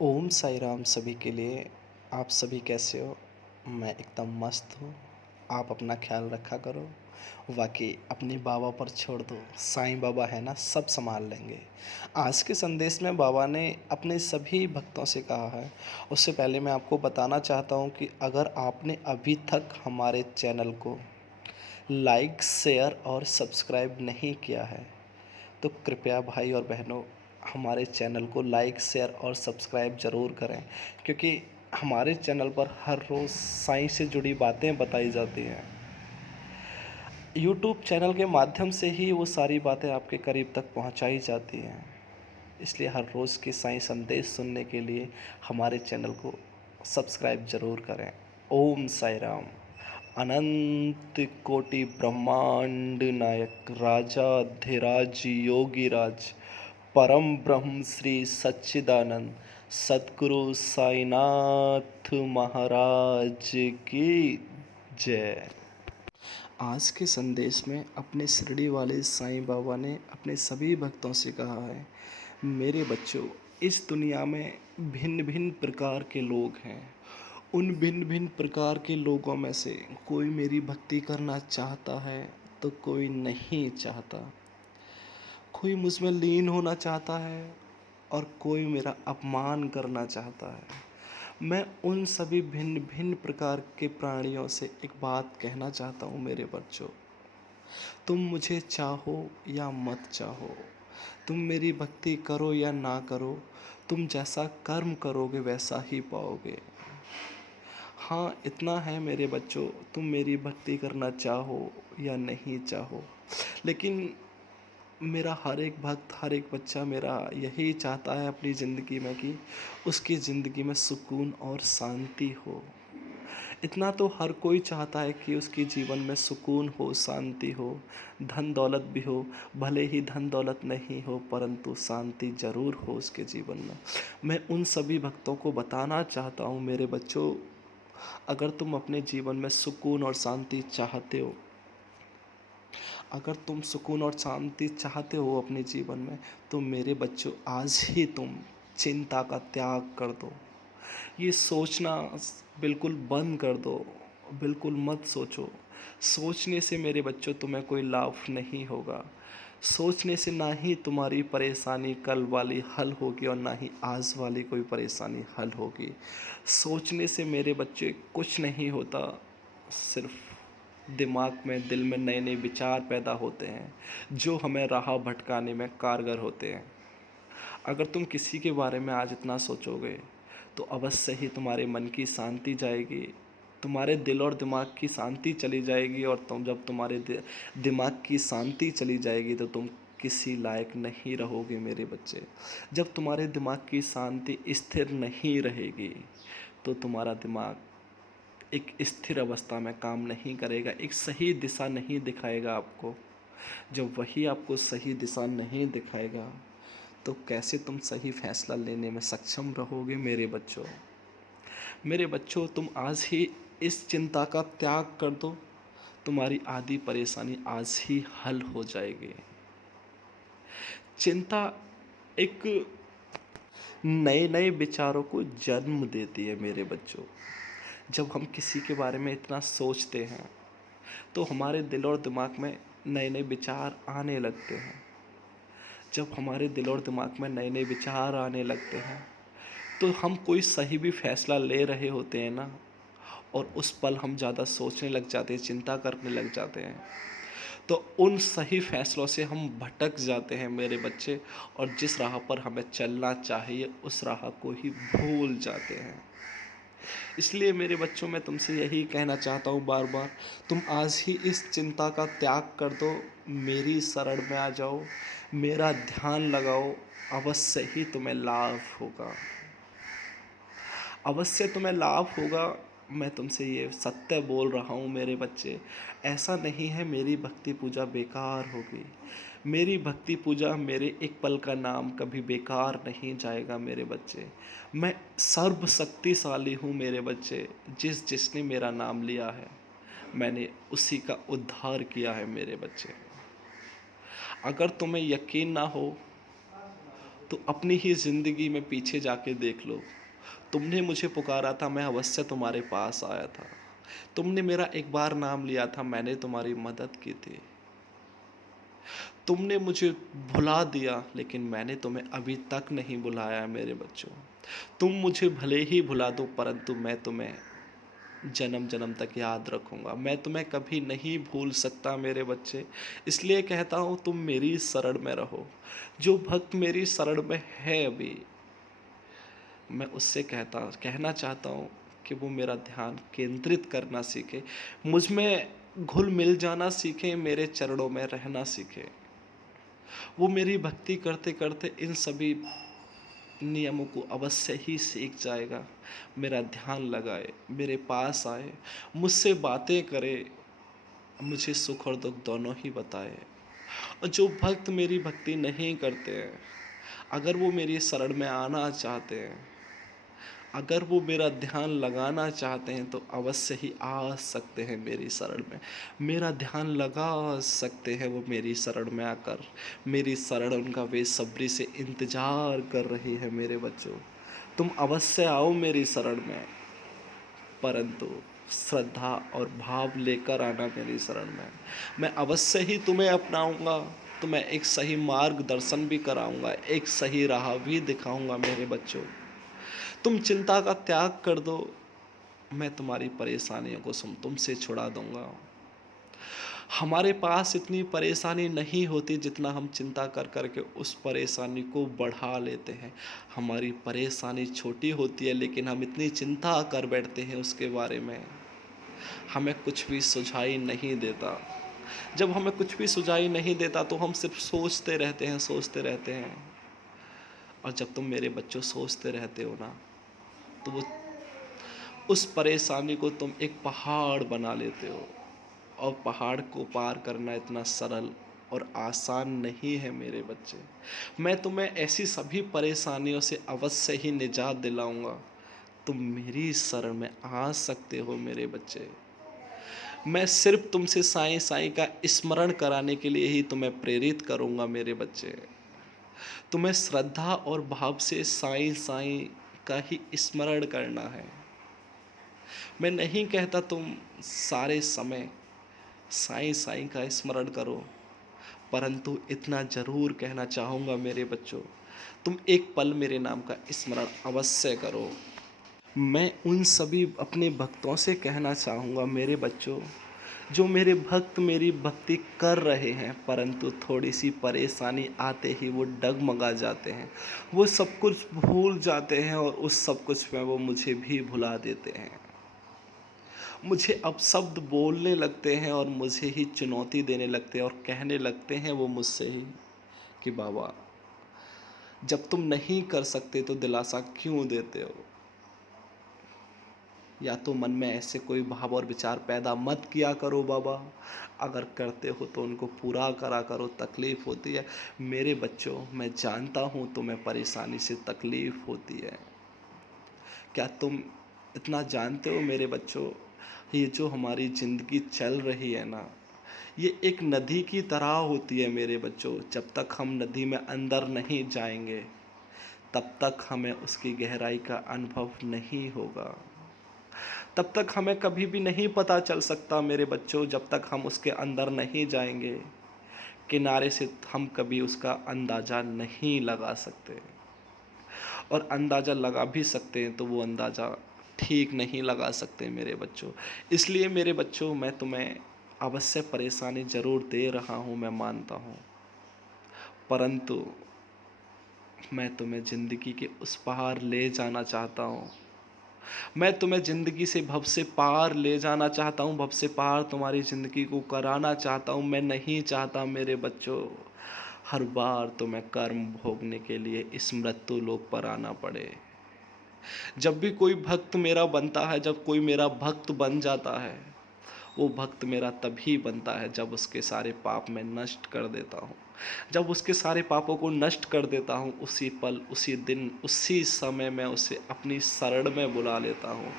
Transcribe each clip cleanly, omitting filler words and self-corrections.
ओम साई राम सभी के लिए। आप सभी कैसे हो? मैं एकदम मस्त हूँ। आप अपना ख्याल रखा करो। वाकई अपने बाबा पर छोड़ दो, साईं बाबा है ना, सब संभाल लेंगे। आज के संदेश में बाबा ने अपने सभी भक्तों से कहा है। उससे पहले मैं आपको बताना चाहता हूँ कि अगर आपने अभी तक हमारे चैनल को लाइक, शेयर और सब्सक्राइब नहीं किया है तो कृपया भाई और बहनों हमारे चैनल को लाइक, शेयर और सब्सक्राइब ज़रूर करें, क्योंकि हमारे चैनल पर हर रोज़ साइंस से जुड़ी बातें बताई जाती हैं। यूट्यूब चैनल के माध्यम से ही वो सारी बातें आपके करीब तक पहुंचाई जाती हैं। इसलिए हर रोज़ के साइंस संदेश सुनने के लिए हमारे चैनल को सब्सक्राइब ज़रूर करें। ओम साई राम। अनंत कोटि ब्रह्मांड नायक राजाधिराज योगीराज परम ब्रह्म श्री सच्चिदानंद सद्गुरु साईनाथ महाराज की जय। आज के संदेश में अपने शिरडी वाले साईं बाबा ने अपने सभी भक्तों से कहा है, मेरे बच्चों, इस दुनिया में भिन्न भिन्न प्रकार के लोग हैं। उन भिन्न भिन्न प्रकार के लोगों में से कोई मेरी भक्ति करना चाहता है तो कोई नहीं चाहता। कोई मुझ में लीन होना चाहता है और कोई मेरा अपमान करना चाहता है। मैं उन सभी भिन्न भिन्न प्रकार के प्राणियों से एक बात कहना चाहता हूँ, मेरे बच्चों, तुम मुझे चाहो या मत चाहो, तुम मेरी भक्ति करो या ना करो, तुम जैसा कर्म करोगे वैसा ही पाओगे। हाँ, इतना है मेरे बच्चों, तुम मेरी भक्ति करना चाहो या नहीं चाहो, लेकिन मेरा हर एक भक्त, हर एक बच्चा मेरा यही चाहता है अपनी ज़िंदगी में कि उसकी ज़िंदगी में सुकून और शांति हो। इतना तो हर कोई चाहता है कि उसके जीवन में सुकून हो, शांति हो, धन दौलत भी हो। भले ही धन दौलत नहीं हो परंतु शांति ज़रूर हो उसके जीवन में। मैं उन सभी भक्तों को बताना चाहता हूँ, मेरे बच्चों, अगर तुम अपने जीवन में सुकून और शांति चाहते हो, अगर तुम सुकून और शांति चाहते हो अपने जीवन में, तो मेरे बच्चों आज ही तुम चिंता का त्याग कर दो। ये सोचना बिल्कुल बंद कर दो, बिल्कुल मत सोचो। सोचने से मेरे बच्चों तुम्हें कोई लाभ नहीं होगा। सोचने से ना ही तुम्हारी परेशानी कल वाली हल होगी और ना ही आज वाली कोई परेशानी हल होगी। सोचने से मेरे बच्चे कुछ नहीं होता, सिर्फ दिमाग में, दिल में नए नए विचार पैदा होते हैं जो हमें राह भटकाने में कारगर होते हैं। अगर तुम किसी के बारे में आज इतना सोचोगे तो अवश्य ही तुम्हारे मन की शांति जाएगी, तुम्हारे दिल और दिमाग की शांति चली जाएगी। और तुम जब तुम्हारे दिमाग की शांति चली जाएगी तो तुम किसी लायक नहीं रहोगे मेरे बच्चे। जब तुम्हारे दिमाग की शांति स्थिर नहीं रहेगी तो तुम्हारा दिमाग एक स्थिर अवस्था में काम नहीं करेगा, एक सही दिशा नहीं दिखाएगा आपको। जब वही आपको सही दिशा नहीं दिखाएगा तो कैसे तुम सही फैसला लेने में सक्षम रहोगे मेरे बच्चों। मेरे बच्चों, तुम आज ही इस चिंता का त्याग कर दो, तुम्हारी आधी परेशानी आज ही हल हो जाएगी। चिंता एक नए नए विचारों को जन्म देती है मेरे बच्चों। जब हम किसी के बारे में इतना सोचते हैं तो हमारे दिल और दिमाग में नए नए विचार आने लगते हैं। जब हमारे दिल और दिमाग में नए नए विचार आने लगते हैं तो हम कोई सही भी फैसला ले रहे होते हैं ना, और उस पल हम ज़्यादा सोचने लग जाते हैं, चिंता करने लग जाते हैं, तो उन सही फैसलों से हम भटक जाते हैं मेरे बच्चे, और जिस राह पर हमें चलना चाहिए उस राह को ही भूल जाते हैं। इसलिए मेरे बच्चों, मैं तुमसे यही कहना चाहता हूँ बार बार, तुम आज ही इस चिंता का त्याग कर दो, मेरी शरण में आ जाओ, मेरा ध्यान लगाओ, अवश्य ही तुम्हें लाभ होगा, अवश्य तुम्हें लाभ होगा। मैं तुमसे ये सत्य बोल रहा हूँ मेरे बच्चे। ऐसा नहीं है मेरी भक्ति पूजा बेकार होगी। मेरी भक्ति पूजा, मेरे एक पल का नाम कभी बेकार नहीं जाएगा मेरे बच्चे। मैं सर्वशक्तिशाली हूँ मेरे बच्चे। जिसने मेरा नाम लिया है मैंने उसी का उद्धार किया है मेरे बच्चे। अगर तुम्हें यकीन ना हो तो अपनी ही ज़िंदगी में पीछे जाके देख लो। तुमने मुझे पुकारा था, मैं अवश्य तुम्हारे पास आया था। तुमने मेरा एक बार नाम लिया था, मैंने तुम्हारी मदद की थी। तुमने मुझे भुला दिया, लेकिन मैंने तुम्हें अभी तक नहीं भुलाया मेरे बच्चों। तुम मुझे भले ही भुला दो, परंतु मैं तुम्हें जन्म-जन्म तक याद रखूँगा। मैं तुम्हें कभी नहीं भूल सकता मेरे बच्चे। इसलिए कहता हूँ, तुम मेरी शरण में रहो। जो भक्त मेरी शरण में है अभी, मैं उससे कहना चाहता हूँ कि वो मेरा ध्यान केंद्रित करना सीखे, मुझ में घुल-मिल जाना सीखे, मेरे चरणों में रहना सीखे। वो मेरी भक्ति करते-करते इन सभी नियमों को अवश्य ही सीख जाएगा। मेरा ध्यान लगाए, मेरे पास आए, मुझसे बातें करे, मुझे सुख और दुख दोनों ही बताए। और जो भक्त मेरी भक्ति नहीं करते हैं, अगर वो मेरी शरण में आना चाहते हैं, अगर वो मेरा ध्यान लगाना चाहते हैं, तो अवश्य ही आ सकते हैं मेरी शरण में। मेरा ध्यान लगा सकते हैं वो मेरी शरण में आकर। मेरी शरण उनका बेसब्री से इंतज़ार कर रही है मेरे बच्चों। तुम अवश्य आओ मेरी शरण में, परंतु श्रद्धा और भाव लेकर आना मेरी शरण में। मैं अवश्य ही तुम्हें अपनाऊँगा, तुम्हें एक सही मार्गदर्शन भी कराऊँगा, एक सही राह भी दिखाऊँगा मेरे बच्चों। तुम चिंता का त्याग कर दो, मैं तुम्हारी परेशानियों को तुमसे छुड़ा दूंगा। हमारे पास इतनी परेशानी नहीं होती जितना हम चिंता कर कर के उस परेशानी को बढ़ा लेते हैं। हमारी परेशानी छोटी होती है, लेकिन हम इतनी चिंता कर बैठते हैं उसके बारे में, हमें कुछ भी सुझाई नहीं देता। जब हमें कुछ भी सुझाई नहीं देता, तो हम सिर्फ सोचते रहते हैं, सोचते रहते हैं। और जब तुम मेरे बच्चों सोचते रहते हो ना, तो वो उस परेशानी को तुम एक पहाड़ बना लेते हो। और पहाड़ को पार करना इतना सरल और आसान नहीं है मेरे बच्चे। मैं तुम्हें ऐसी सभी परेशानियों से अवश्य ही निजात दिलाऊंगा। तुम मेरी शरण में आ सकते हो मेरे बच्चे। मैं सिर्फ तुमसे साईं साईं का स्मरण कराने के लिए ही तुम्हें प्रेरित करूंगा मेरे बच्चे। तुम्हें श्रद्धा और भाव से साईं साईं का ही स्मरण करना है। मैं नहीं कहता तुम सारे समय साईं साईं का स्मरण करो, परंतु इतना ज़रूर कहना चाहूँगा मेरे बच्चों, तुम एक पल मेरे नाम का स्मरण अवश्य करो। मैं उन सभी अपने भक्तों से कहना चाहूँगा मेरे बच्चों, जो मेरे भक्त मेरी भक्ति कर रहे हैं, परंतु थोड़ी सी परेशानी आते ही वो डगमगा जाते हैं, वो सब कुछ भूल जाते हैं, और उस सब कुछ में वो मुझे भी भुला देते हैं। मुझे अपशब्द बोलने लगते हैं और मुझे ही चुनौती देने लगते हैं, और कहने लगते हैं वो मुझसे ही कि बाबा, जब तुम नहीं कर सकते तो दिलासा क्यों देते हो? या तो मन में ऐसे कोई भाव और विचार पैदा मत किया करो बाबा, अगर करते हो तो उनको पूरा करा करो, तकलीफ़ होती है। मेरे बच्चों, मैं जानता हूँ तुम्हें परेशानी से तकलीफ़ होती है। क्या तुम इतना जानते हो मेरे बच्चों, ये जो हमारी ज़िंदगी चल रही है ना, ये एक नदी की तरह होती है मेरे बच्चों। जब तक हम नदी में अंदर नहीं जाएंगे, तब तक हमें उसकी गहराई का अनुभव नहीं होगा। तब तक हमें कभी भी नहीं पता चल सकता मेरे बच्चों, जब तक हम उसके अंदर नहीं जाएंगे। किनारे से हम कभी उसका अंदाज़ा नहीं लगा सकते, और अंदाज़ा लगा भी सकते हैं तो वो अंदाज़ा ठीक नहीं लगा सकते मेरे बच्चों। इसलिए मेरे बच्चों, मैं तुम्हें अवश्य परेशानी ज़रूर दे रहा हूँ, मैं मानता हूँ, परंतु मैं तुम्हें ज़िंदगी के उस पार ले जाना चाहता हूँ। मैं तुम्हें ज़िंदगी से भव से पार ले जाना चाहता हूँ, भव से पार तुम्हारी ज़िंदगी को कराना चाहता हूँ। मैं नहीं चाहता मेरे बच्चों, हर बार तुम्हें कर्म भोगने के लिए इस मृत्यु लोक पर आना पड़े। जब भी कोई भक्त मेरा बनता है, जब कोई मेरा भक्त बन जाता है, वो भक्त मेरा तभी बनता है जब उसके सारे पाप मैं नष्ट कर देता हूँ। जब उसके सारे पापों को नष्ट कर देता हूँ, उसी पल, उसी दिन, उसी समय मैं उसे अपनी शरण में बुला लेता हूँ,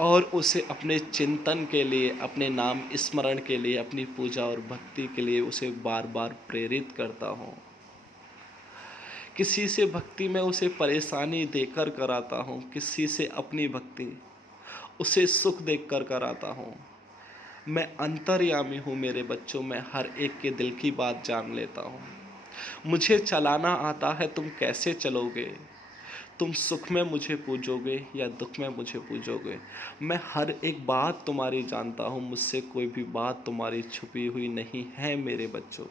और उसे अपने चिंतन के लिए, अपने नाम स्मरण के लिए, अपनी पूजा और भक्ति के लिए उसे बार बार प्रेरित करता हूँ। किसी से भक्ति मैं उसे परेशानी देकर कराता हूँ, किसी से अपनी भक्ति उसे सुख देकर कराता हूँ। मैं अंतर्यामी हूँ मेरे बच्चों, मैं हर एक के दिल की बात जान लेता हूँ। मुझे चलाना आता है, तुम कैसे चलोगे? तुम सुख में मुझे पूजोगे या दुख में मुझे पूजोगे? मैं हर एक बात तुम्हारी जानता हूँ, मुझसे कोई भी बात तुम्हारी छुपी हुई नहीं है मेरे बच्चों।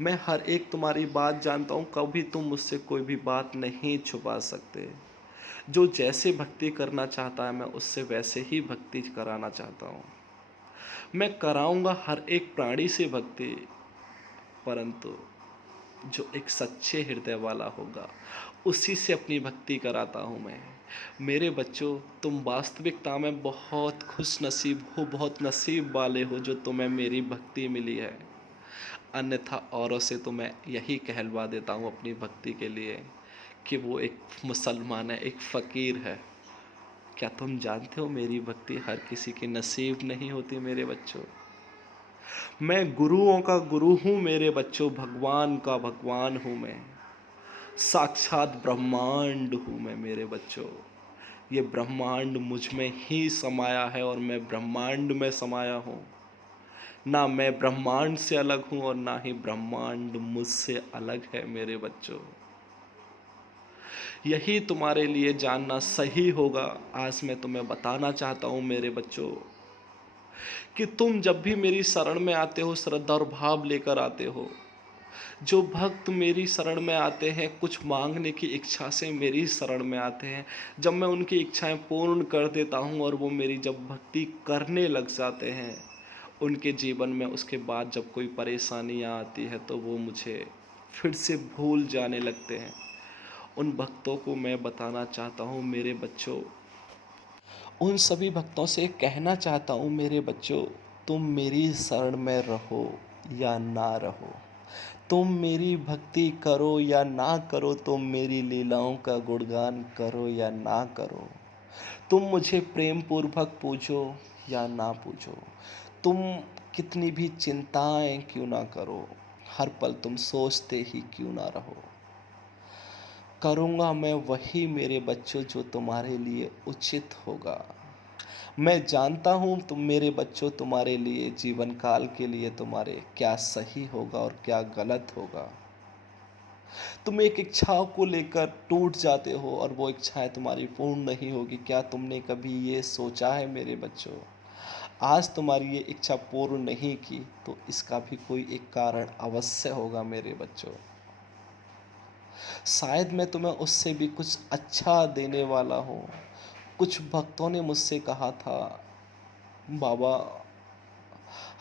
मैं हर एक तुम्हारी बात जानता हूँ, कभी तुम मुझसे कोई भी बात नहीं छुपा सकते। जो जैसे भक्ति करना चाहता है, मैं उससे वैसे ही भक्ति कराना चाहता हूँ। मैं कराऊंगा हर एक प्राणी से भक्ति, परंतु जो एक सच्चे हृदय वाला होगा उसी से अपनी भक्ति कराता हूँ मैं। मेरे बच्चों, तुम वास्तविकता में बहुत खुश नसीब हो, बहुत नसीब वाले हो जो तुम्हें मेरी भक्ति मिली है। अन्यथा औरों से तो मैं यही कहलवा देता हूँ अपनी भक्ति के लिए कि वो एक मुसलमान है, एक फ़कीर है। क्या तुम जानते हो मेरी भक्ति हर किसी के नसीब नहीं होती मेरे बच्चों। मैं गुरुओं का गुरु हूँ मेरे बच्चों, भगवान का भगवान हूँ मैं। साक्षात ब्रह्मांड हूँ मैं मेरे बच्चों। ये ब्रह्मांड मुझ में ही समाया है और मैं ब्रह्मांड में समाया हूँ। ना मैं ब्रह्मांड से अलग हूँ और ना ही ब्रह्मांड मुझसे अलग है मेरे बच्चों। यही तुम्हारे लिए जानना सही होगा। आज मैं तुम्हें बताना चाहता हूँ मेरे बच्चों कि तुम जब भी मेरी शरण में आते हो, श्रद्धा और भाव लेकर आते हो। जो भक्त मेरी शरण में आते हैं कुछ मांगने की इच्छा से मेरी शरण में आते हैं, जब मैं उनकी इच्छाएं पूर्ण कर देता हूं और वो मेरी जब भक्ति करने लग जाते हैं, उनके जीवन में उसके बाद जब कोई परेशानियां आती है तो वो मुझे फिर से भूल जाने लगते हैं। उन भक्तों को मैं बताना चाहता हूँ मेरे बच्चों, उन सभी भक्तों से कहना चाहता हूँ मेरे बच्चों, तुम मेरी शरण में रहो या ना रहो, तुम मेरी भक्ति करो या ना करो, तुम मेरी लीलाओं का गुणगान करो या ना करो, तुम मुझे प्रेम पूर्वक पूजो या ना पूजो, तुम कितनी भी चिंताएं क्यों ना करो, हर पल तुम सोचते ही क्यों ना रहो, करूँगा मैं वही मेरे बच्चों जो तुम्हारे लिए उचित होगा। मैं जानता हूँ तुम मेरे बच्चों, तुम्हारे लिए जीवन काल के लिए तुम्हारे क्या सही होगा और क्या गलत होगा। तुम एक इच्छाओं को लेकर टूट जाते हो और वो इच्छाएं तुम्हारी पूर्ण नहीं होगी। क्या तुमने कभी ये सोचा है मेरे बच्चों, आज तुम्हारी ये इच्छा पूर्ण नहीं की तो इसका भी कोई एक कारण अवश्य होगा मेरे बच्चों। शायद मैं तुम्हें उससे भी कुछ अच्छा देने वाला हूँ। कुछ भक्तों ने मुझसे कहा था, बाबा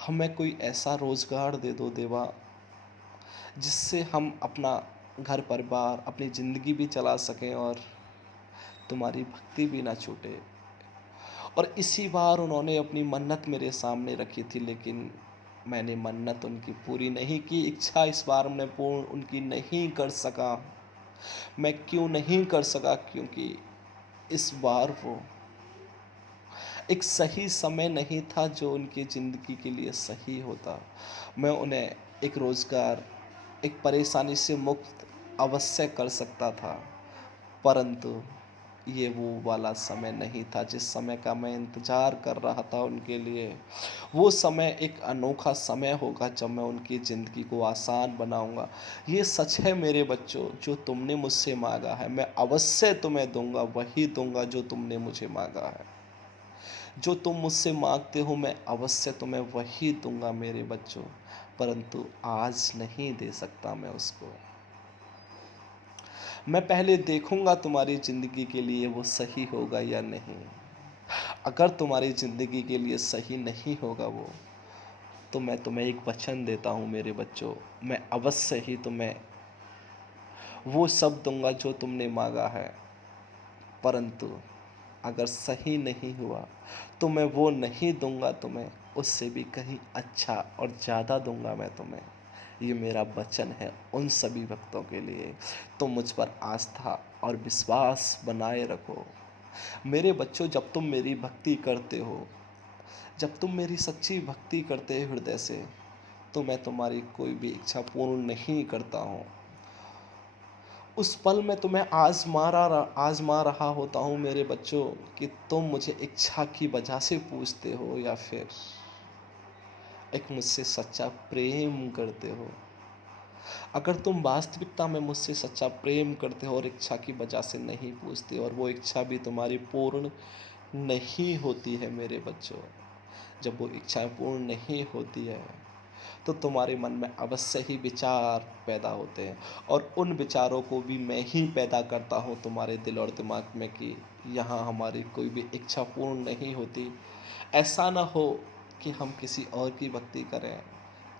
हमें कोई ऐसा रोज़गार दे दो देवा जिससे हम अपना घर परिवार अपनी ज़िंदगी भी चला सकें और तुम्हारी भक्ति भी ना छूटे। और इसी बार उन्होंने अपनी मन्नत मेरे सामने रखी थी, लेकिन मैंने मन्नत उनकी पूरी नहीं की। इच्छा इस बार मैं पूर्ण उनकी नहीं कर सका। मैं क्यों नहीं कर सका, क्योंकि इस बार वो एक सही समय नहीं था जो उनकी ज़िंदगी के लिए सही होता। मैं उन्हें एक रोज़गार, एक परेशानी से मुक्त अवश्य कर सकता था, परंतु ये वो वाला समय नहीं था जिस समय का मैं इंतज़ार कर रहा था उनके लिए। वो समय एक अनोखा समय होगा जब मैं उनकी ज़िंदगी को आसान बनाऊंगा। ये सच है मेरे बच्चों, जो तुमने मुझसे मांगा है मैं अवश्य तुम्हें दूंगा, वही दूंगा जो तुमने मुझे मांगा है। जो तुम मुझसे मांगते हो मैं अवश्य तुम्हें वही दूंगा मेरे बच्चों, परंतु आज नहीं दे सकता मैं उसको। मैं पहले देखूंगा तुम्हारी ज़िंदगी के लिए वो सही होगा या नहीं। अगर तुम्हारी ज़िंदगी के लिए सही नहीं होगा वो, तो मैं तुम्हें एक वचन देता हूँ मेरे बच्चों, मैं अवश्य ही तुम्हें वो सब दूंगा जो तुमने मांगा है। परंतु अगर सही नहीं हुआ तो मैं वो नहीं दूंगा तुम्हें, उससे भी कहीं अच्छा और ज़्यादा दूंगा मैं तुम्हें। ये मेरा वचन है उन सभी भक्तों के लिए। तुम मुझ पर आस्था और विश्वास बनाए रखो मेरे बच्चों। जब तुम मेरी भक्ति करते हो, जब तुम मेरी सच्ची भक्ति करते हो हृदय से, तो मैं तुम्हारी कोई भी इच्छा पूर्ण नहीं करता हूँ। उस पल में तुम्हें आज़मा रहा होता हूँ मेरे बच्चों, कि तुम मुझे इच्छा की वजह से पूछते हो या फिर एक मुझसे सच्चा प्रेम करते हो। अगर तुम वास्तविकता में मुझसे सच्चा प्रेम करते हो और इच्छा की वजह से नहीं पूछते, और वो इच्छा भी तुम्हारी पूर्ण नहीं होती है मेरे बच्चों, जब वो इच्छा पूर्ण नहीं होती है तो तुम्हारे मन में अवश्य ही विचार पैदा होते हैं, और उन विचारों को भी मैं ही पैदा करता हूँ तुम्हारे दिल और दिमाग में, कि यहाँ हमारी कोई भी इच्छा पूर्ण नहीं होती। ऐसा ना हो कि हम किसी और की भक्ति करें,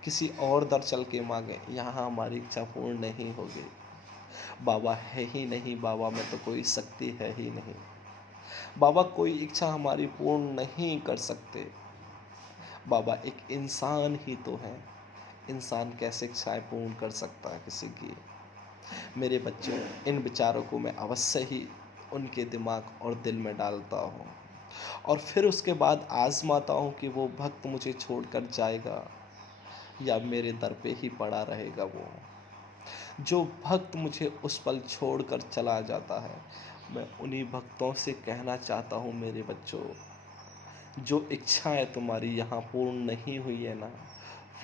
किसी और दर चल के मांगें, यहाँ हमारी इच्छा पूर्ण नहीं होगी। बाबा है ही नहीं, बाबा में तो कोई शक्ति है ही नहीं। बाबा कोई इच्छा हमारी पूर्ण नहीं कर सकते। बाबा एक इंसान ही तो है, इंसान कैसे इच्छाएं पूर्ण कर सकता है किसी की। मेरे बच्चों, इन विचारों को मैं अवश्य ही उनके दिमाग और दिल में डालता हूँ, और फिर उसके बाद आजमाता हूँ कि वो भक्त मुझे छोड़कर जाएगा या मेरे दर पे ही पड़ा रहेगा। वो जो भक्त मुझे उस पल छोड़कर चला जाता है, मैं उन्हीं भक्तों से कहना चाहता हूँ मेरे बच्चों, जो इच्छाएं तुम्हारी यहाँ पूर्ण नहीं हुई है ना,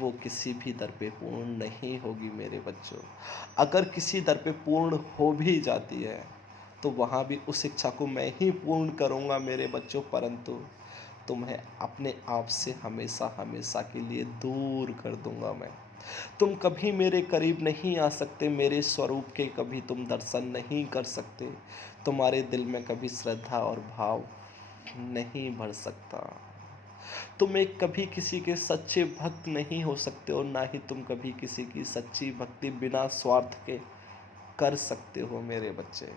वो किसी भी दर पे पूर्ण नहीं होगी मेरे बच्चों। अगर किसी दर पे पूर्ण हो भी जाती है तो वहाँ भी उस इच्छा को मैं ही पूर्ण करूँगा मेरे बच्चों, परंतु तुम्हें अपने आप से हमेशा हमेशा के लिए दूर कर दूंगा मैं। तुम कभी मेरे करीब नहीं आ सकते, मेरे स्वरूप के कभी तुम दर्शन नहीं कर सकते, तुम्हारे दिल में कभी श्रद्धा और भाव नहीं भर सकता। तुम एक कभी किसी के सच्चे भक्त नहीं हो सकते, और ना ही तुम कभी किसी की सच्ची भक्ति बिना स्वार्थ के कर सकते हो मेरे बच्चे।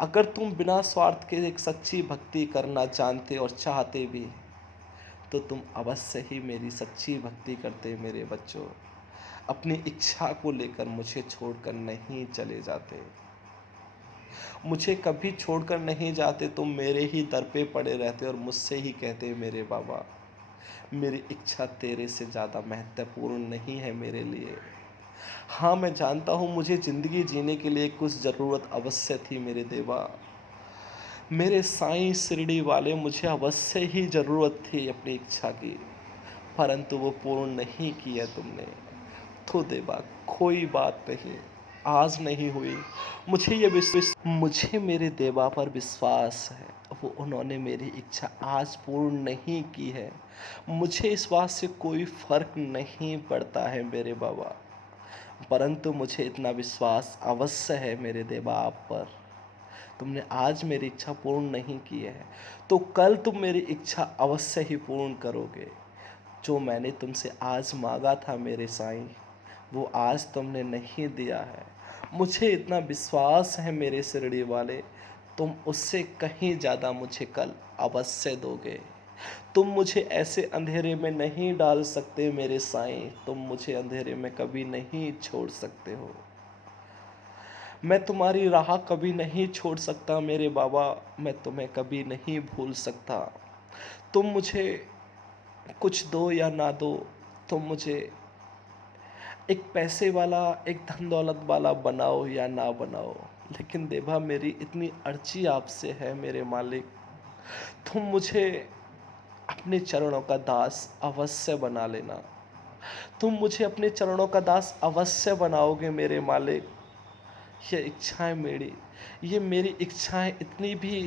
अगर तुम बिना स्वार्थ के एक सच्ची भक्ति करना जानते और चाहते भी, तो तुम अवश्य ही मेरी सच्ची भक्ति करते मेरे बच्चों। अपनी इच्छा को लेकर मुझे छोड़कर नहीं चले जाते, मुझे कभी छोड़कर नहीं जाते, तुम मेरे ही दर पे पड़े रहते और मुझसे ही कहते मेरे बाबा, मेरी इच्छा तेरे से ज़्यादा महत्वपूर्ण नहीं है मेरे लिए। हाँ, मैं जानता हूँ मुझे ज़िंदगी जीने के लिए कुछ ज़रूरत अवश्य थी मेरे देवा। मेरे साईं शिरडी वाले, मुझे अवश्य ही ज़रूरत थी अपनी इच्छा की, परंतु वो पूर्ण नहीं की है तुमने। तो देवा, कोई बात नहीं, आज नहीं हुई। मुझे मेरे देवा पर विश्वास है, वो उन्होंने मेरी इच्छा आज पूर्ण नहीं की है। मुझे इस बात से कोई फर्क नहीं पड़ता है मेरे बाबा, परंतु मुझे इतना विश्वास अवश्य है मेरे देवा आप पर। तुमने आज मेरी इच्छा पूर्ण नहीं की है, तो कल तुम मेरी इच्छा अवश्य ही पूर्ण करोगे। जो मैंने तुमसे आज मांगा था मेरे साईं, वो आज तुमने नहीं दिया है। मुझे इतना विश्वास है मेरे शिरडी वाले, तुम उससे कहीं ज़्यादा मुझे कल अवश्य दोगे। तुम मुझे ऐसे अंधेरे में नहीं डाल सकते मेरे साईं, तुम मुझे अंधेरे में कभी नहीं छोड़ सकते हो। मैं तुम्हारी राह कभी नहीं छोड़ सकता मेरे बाबा, मैं तुम्हें कभी नहीं भूल सकता। तुम मुझे कुछ दो या ना दो, तुम मुझे एक पैसे वाला, एक धन दौलत वाला बनाओ या ना बनाओ, लेकिन देवा मेरी इतनी अर्जी आपसे है मेरे मालिक, तुम मुझे अपने चरणों का दास अवश्य बना लेना। तुम मुझे अपने चरणों का दास अवश्य बनाओगे मेरे मालिक। ये इच्छाएं मेरी, ये मेरी इच्छाएं इतनी भी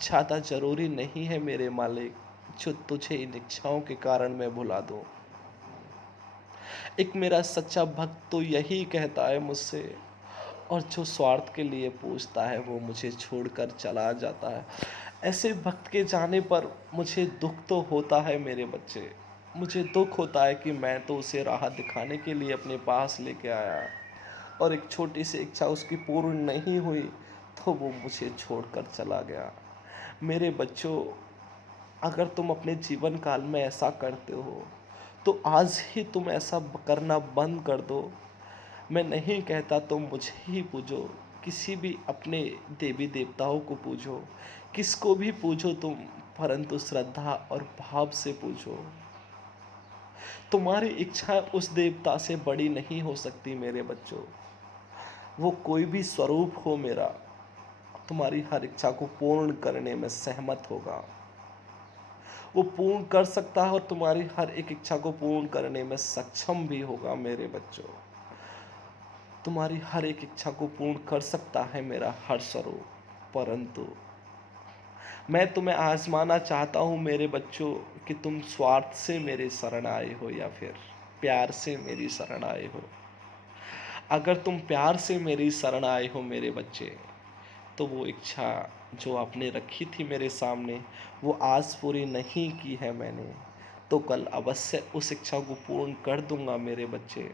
ज़्यादा ज़रूरी नहीं है मेरे मालिक, जो तुझे इन इच्छाओं के कारण मैं भुला दूँ। एक मेरा सच्चा भक्त तो यही कहता है मुझसे, और जो स्वार्थ के लिए पूछता है वो मुझे छोड़कर चला जाता है। ऐसे भक्त के जाने पर मुझे दुख तो होता है मेरे बच्चे, मुझे दुख होता है कि मैं तो उसे राह दिखाने के लिए अपने पास लेके आया, और एक छोटी सी इच्छा उसकी पूर्ण नहीं हुई तो वो मुझे छोड़कर चला गया। मेरे बच्चों, अगर तुम अपने जीवन काल में ऐसा करते हो, तो आज ही तुम ऐसा करना बंद कर दो। मैं नहीं कहता तुम मुझे ही पूजो, किसी भी अपने देवी देवताओं को पूजो, किसको भी पूजो तुम, परंतु श्रद्धा और भाव से पूजो। तुम्हारी इच्छा उस देवता से बड़ी नहीं हो सकती मेरे बच्चों। वो कोई भी स्वरूप हो मेरा, तुम्हारी हर इच्छा को पूर्ण करने में सहमत होगा। वो पूर्ण कर सकता है और तुम्हारी हर एक इच्छा को पूर्ण करने में सक्षम भी होगा मेरे बच्चों। तुम्हारी हर एक इच्छा को पूर्ण कर सकता है मेरा हर स्वरूप। परंतु मैं तुम्हें आजमाना चाहता हूँ मेरे बच्चों कि तुम स्वार्थ से मेरे शरण आए हो या फिर प्यार से मेरी शरण आए हो। अगर तुम प्यार से मेरी शरण आए हो मेरे बच्चे, तो वो इच्छा जो आपने रखी थी मेरे सामने, वो आज पूरी नहीं की है मैंने, तो कल अवश्य उस इच्छा को पूर्ण कर दूंगा मेरे बच्चे।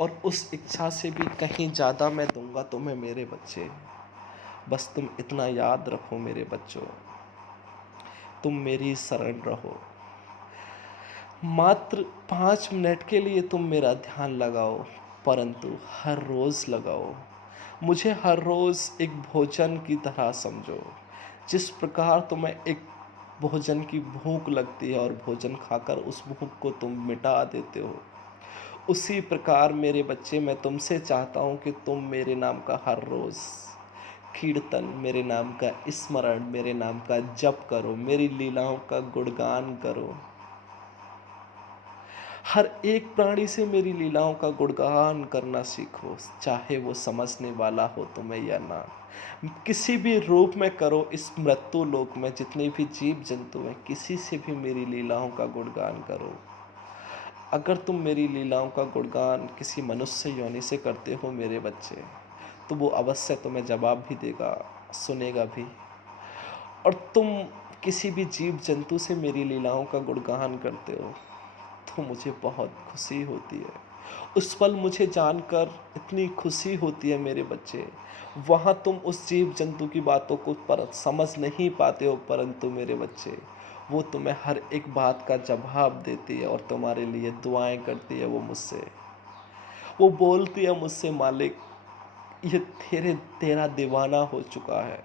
और उस इच्छा से भी कहीं ज़्यादा मैं दूंगा तुम्हें मेरे बच्चे। बस तुम इतना याद रखो मेरे बच्चों, तुम मेरी शरण रहो। मात्र 5 मिनट के लिए तुम मेरा ध्यान लगाओ, परंतु हर रोज़ लगाओ। मुझे हर रोज़ एक भोजन की तरह समझो। जिस प्रकार तुम्हें एक भोजन की भूख लगती है और भोजन खाकर उस भूख को तुम मिटा देते हो, उसी प्रकार मेरे बच्चे मैं तुमसे चाहता हूँ कि तुम मेरे नाम का हर रोज़ कीर्तन, मेरे नाम का स्मरण, मेरे नाम का जप करो, मेरी लीलाओं का गुणगान करो। हर एक प्राणी से मेरी लीलाओं का गुणगान करना सीखो, चाहे वो समझने वाला हो तुम्हें या ना। किसी भी रूप में करो, इस मृत्यु लोक में जितने भी जीव जंतु हैं, किसी से भी मेरी लीलाओं का गुणगान करो। अगर तुम मेरी लीलाओं का गुणगान किसी मनुष्य योनि से करते हो मेरे बच्चे, तो वो अवश्य तुम्हें जवाब भी देगा, सुनेगा भी। और तुम किसी भी जीव जंतु से मेरी लीलाओं का गुणगान करते हो, तो मुझे बहुत खुशी होती है। उस पल मुझे जानकर इतनी खुशी होती है मेरे बच्चे। वहाँ तुम उस जीव जंतु की बातों को पर समझ नहीं पाते हो, परंतु मेरे बच्चे वो तुम्हें हर एक बात का जवाब देती है और तुम्हारे लिए दुआएं करती है। वो मुझसे वो बोलती है मुझसे, मालिक ये तेरा दीवाना हो चुका है,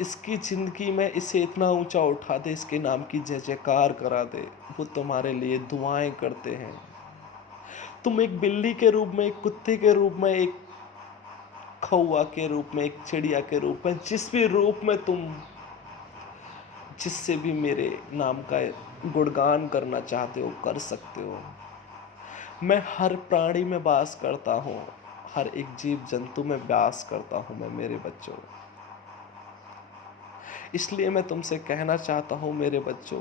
इसकी ज़िंदगी में इसे इतना ऊंचा उठा दे, इसके नाम की जय जयकार करा दे। वो तुम्हारे लिए दुआएं करते हैं। तुम एक बिल्ली के रूप में, एक कुत्ते के रूप में, एक कौवा के रूप में, एक चिड़िया के रूप में, जिस भी रूप में तुम जिससे भी मेरे नाम का गुणगान करना चाहते हो कर सकते हो। मैं हर प्राणी में वास करता हूँ, हर एक जीव जंतु में वास करता हूँ मैं मेरे बच्चों। इसलिए मैं तुमसे कहना चाहता हूँ मेरे बच्चों,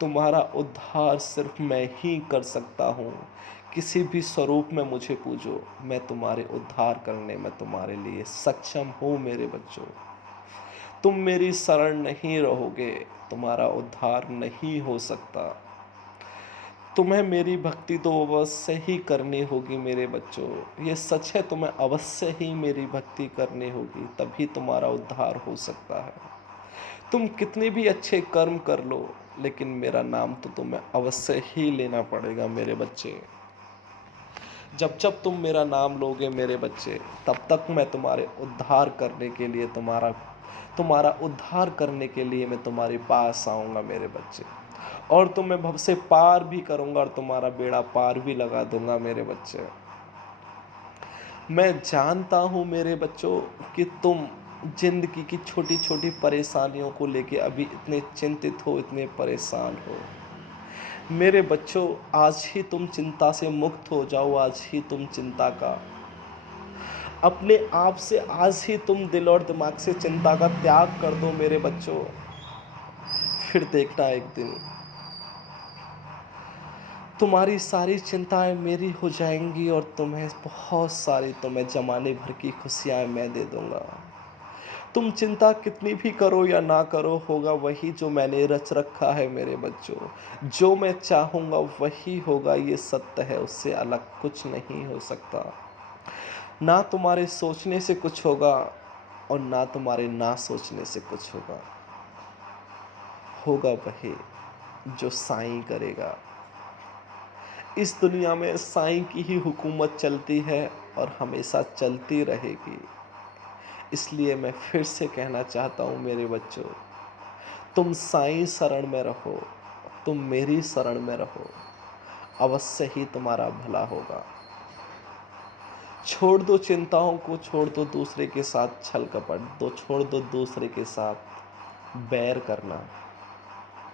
तुम्हारा उद्धार सिर्फ मैं ही कर सकता हूँ। किसी भी स्वरूप में मुझे पूजो, मैं तुम्हारे उद्धार करने में तुम्हारे लिए सक्षम हूँ मेरे बच्चों। तुम मेरी शरण नहीं रहोगे, तुम्हारा उद्धार नहीं हो सकता। तुम्हें मेरी भक्ति तो अवश्य ही करनी होगी मेरे बच्चों। ये सच है, तुम्हें अवश्य ही मेरी भक्ति करनी होगी, तभी तुम्हारा उद्धार हो सकता है। तुम कितने भी अच्छे कर्म कर लो, लेकिन मेरा नाम तो तुम्हें अवश्य ही लेना पड़ेगा मेरे बच्चे। जब जब तुम मेरा नाम लोगे मेरे बच्चे, तब तक मैं तुम्हारे उद्धार करने के लिए तुम्हारा उद्धार करने के लिए मैं तुम्हारे पास आऊँगा मेरे बच्चे। और तुम्हें भव से पार भी करूँगा और तुम्हारा बेड़ा पार भी लगा दूँगा मेरे बच्चे। मैं जानता हूँ मेरे बच्चों कि तुम ज़िंदगी की छोटी-छोटी परेशानियों को लेके अभी इतने चिंतित हो, इतने परेशान हो। मेरे बच्चों, आज ही तुम चिंता से मुक्त हो जाओ, आज ही तुम चिंता का अपने आप से आज ही तुम दिल और दिमाग से चिंता का त्याग कर दो मेरे बच्चों। फिर देखना एक दिन तुम्हारी सारी चिंताएं मेरी हो जाएंगी और तुम्हें ज़माने भर की खुशियाँ मैं दे दूंगा। तुम चिंता कितनी भी करो या ना करो, होगा वही जो मैंने रच रखा है मेरे बच्चों। जो मैं चाहूँगा वही होगा, ये सत्य है, उससे अलग कुछ नहीं हो सकता। ना तुम्हारे सोचने से कुछ होगा और ना तुम्हारे ना सोचने से कुछ होगा। होगा वही जो साईं करेगा। इस दुनिया में साईं की ही हुकूमत चलती है और हमेशा चलती रहेगी। इसलिए मैं फिर से कहना चाहता हूँ मेरे बच्चों, तुम साईं शरण में रहो, तुम मेरी शरण में रहो, अवश्य ही तुम्हारा भला होगा। छोड़ दो चिंताओं को, छोड़ दो दूसरे के साथ छल कपट, छोड़ दो दूसरे के साथ बैर करना,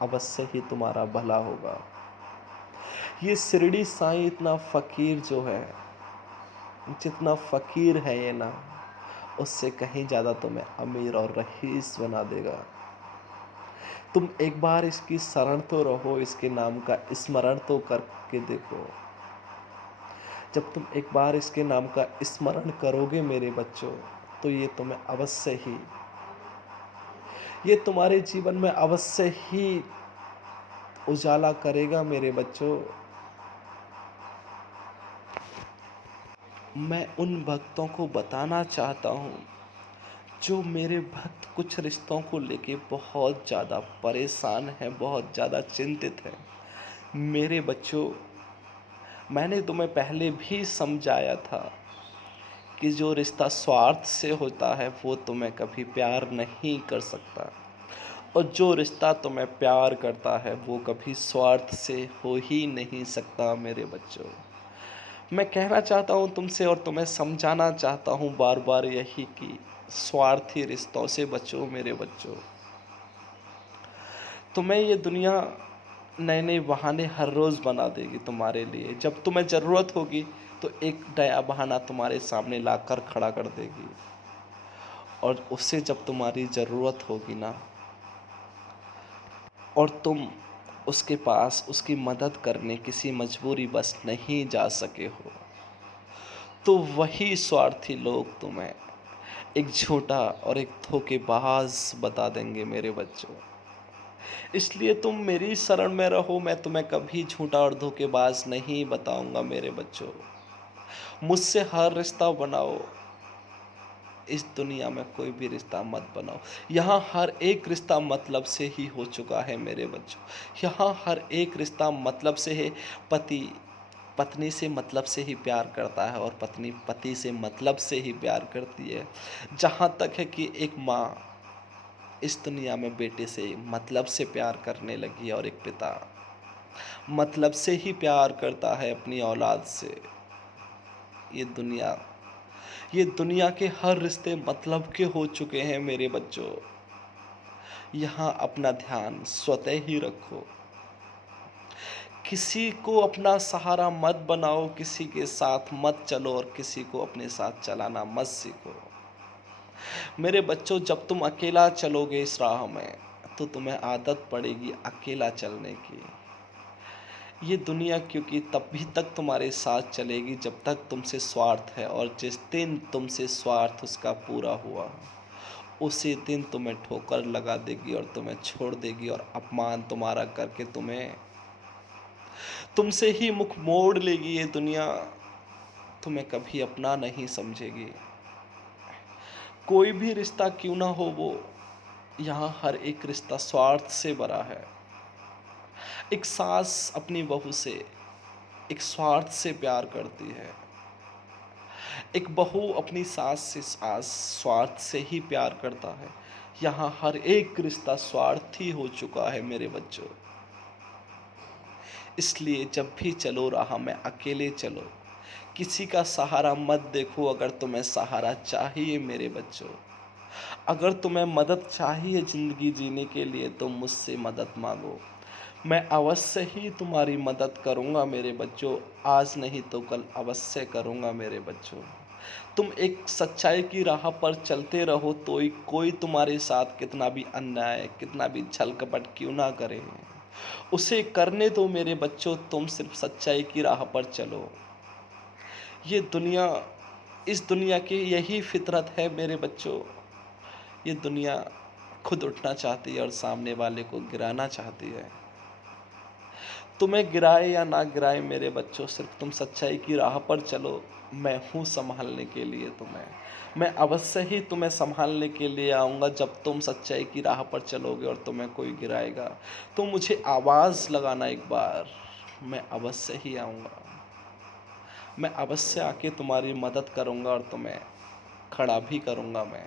अवश्य ही तुम्हारा भला होगा। ये शिरडी साईं इतना फ़कीर जो है, जितना फ़कीर है ये ना, उससे कहीं ज़्यादा तुम्हें अमीर और रईस बना देगा। तुम एक बार इसकी शरण तो रहो, इसके नाम का स्मरण तो करके देखो। जब तुम एक बार इसके नाम का स्मरण करोगे मेरे बच्चों, तो ये तुम्हारे जीवन में अवश्य ही उजाला करेगा मेरे बच्चों। मैं उन भक्तों को बताना चाहता हूँ जो मेरे भक्त कुछ रिश्तों को लेके बहुत ज़्यादा परेशान हैं, बहुत ज़्यादा चिंतित हैं। मेरे बच्चों, मैंने तुम्हें पहले भी समझाया था कि जो रिश्ता स्वार्थ से होता है वो तुम्हें कभी प्यार नहीं कर सकता, और जो रिश्ता तुम्हें प्यार करता है वो कभी स्वार्थ से हो ही नहीं सकता मेरे बच्चों। मैं कहना चाहता हूँ तुमसे और तुम्हें समझाना चाहता हूँ बार बार यही कि स्वार्थी रिश्तों से बचो मेरे बच्चों। तुम्हें ये दुनिया नए नए बहाने हर रोज़ बना देगी तुम्हारे लिए। जब तुम्हें ज़रूरत होगी तो एक नया बहाना तुम्हारे सामने लाकर खड़ा कर देगी, और उससे जब तुम्हारी ज़रूरत होगी ना, और तुम उसके पास उसकी मदद करने किसी मजबूरी बस नहीं जा सके हो, तो वही स्वार्थी लोग तुम्हें एक झूठा और एक धोखेबाज बता देंगे मेरे बच्चों। इसलिए तुम मेरी शरण में रहो, मैं तुम्हें कभी झूठा और धोखेबाज नहीं बताऊंगा मेरे बच्चों। मुझसे हर रिश्ता बनाओ, इस दुनिया में कोई भी रिश्ता मत बनाओ। यहाँ हर एक रिश्ता मतलब से ही हो चुका है मेरे बच्चों। यहाँ हर एक रिश्ता मतलब से है। पति पत्नी से मतलब से ही प्यार करता है, और पत्नी पति से मतलब से ही प्यार करती है। जहाँ तक है कि एक माँ इस दुनिया में बेटे से मतलब से प्यार करने लगी है, और एक पिता मतलब से ही प्यार करता है अपनी औलाद से। ये दुनिया ये दुनिया के हर रिश्ते मतलब के हो चुके हैं मेरे बच्चों। यहाँ अपना ध्यान स्वतः ही रखो। किसी को अपना सहारा मत बनाओ, किसी के साथ मत चलो, और किसी को अपने साथ चलाना मत सीखो मेरे बच्चों। जब तुम अकेला चलोगे इस राह में, तो तुम्हें आदत पड़ेगी अकेला चलने की। ये दुनिया क्योंकि तभी तक तुम्हारे साथ चलेगी जब तक तुमसे स्वार्थ है, और जिस दिन तुमसे स्वार्थ उसका पूरा हुआ, उसी दिन तुम्हें ठोकर लगा देगी और तुम्हें छोड़ देगी, और अपमान तुम्हारा करके तुमसे ही मुख मोड़ लेगी। ये दुनिया तुम्हें कभी अपना नहीं समझेगी। कोई भी रिश्ता क्यों ना हो, वो यहाँ हर एक रिश्ता स्वार्थ से भरा है। एक सास अपनी बहू से एक स्वार्थ से प्यार करती है। एक बहू अपनी सास से स्वार्थ से ही प्यार करता है। यहाँ हर एक रिश्ता स्वार्थी हो चुका है मेरे बच्चों। इसलिए जब भी चलो राह में अकेले चलो, किसी का सहारा मत देखो। अगर तुम्हें सहारा चाहिए मेरे बच्चों, अगर तुम्हें मदद चाहिए ज़िंदगी जीने के लिए, तो मुझसे मदद मांगो। मैं अवश्य ही तुम्हारी मदद करूँगा मेरे बच्चों। आज नहीं तो कल अवश्य करूँगा मेरे बच्चों। तुम एक सच्चाई की राह पर चलते रहो, तो कोई तुम्हारे साथ कितना भी अन्याय, कितना भी छल कपट क्यों ना करे, उसे करने दो मेरे बच्चों। तुम सिर्फ सच्चाई की राह पर चलो। ये दुनिया इस दुनिया की यही फितरत है मेरे बच्चों। ये दुनिया खुद उठना चाहती है और सामने वाले को गिराना चाहती है। तुम्हें गिराए या ना गिराए मेरे बच्चों, सिर्फ तुम सच्चाई की राह पर चलो। मैं हूँ संभालने के लिए तुम्हें। मैं अवश्य ही तुम्हें संभालने के लिए आऊँगा। जब तुम सच्चाई की राह पर चलोगे और तुम्हें कोई गिराएगा, तो मुझे आवाज़ लगाना एक बार। मैं अवश्य ही आऊँगा। मैं अवश्य आके तुम्हारी मदद करूँगा, और तुम्हें खड़ा भी करूँगा। मैं